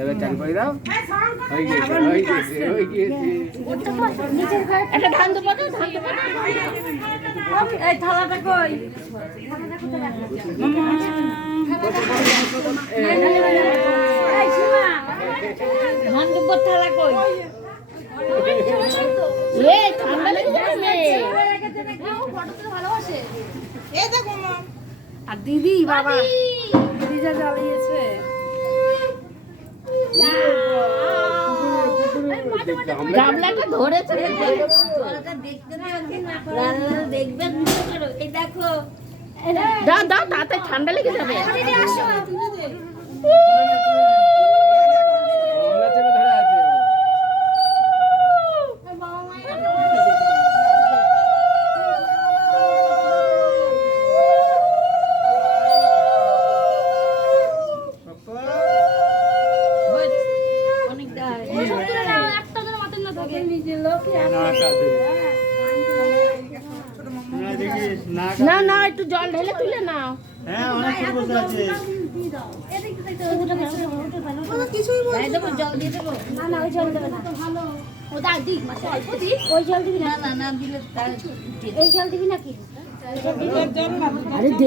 এবার চান করে দাও। একটা ধান তো পাঠাও, ধান তো পাঠাও। এই থালাটা কই? ধান দুপুর থালা কই? এই ঠান্ডা লেগে যাবে। আর দিদি বাবা দিদি যা জ্বালিয়েছে গামলাটা ধরেছে, দেখবেন। এই দেখো, দাও দাও, তাতে ঠান্ডা লেগে যাবে। না না, একটু জল ঢেলে তুলে নাও। হ্যাঁ, অনেক ছোট বসে আছে। জল দিয়ে দেবো? না না, ওই জল দেবে না। ও দা দিক, মাসে অল্প দিক। ওই জল দিবি না? না না, দিলে এই জল দিবি নাকি? আরে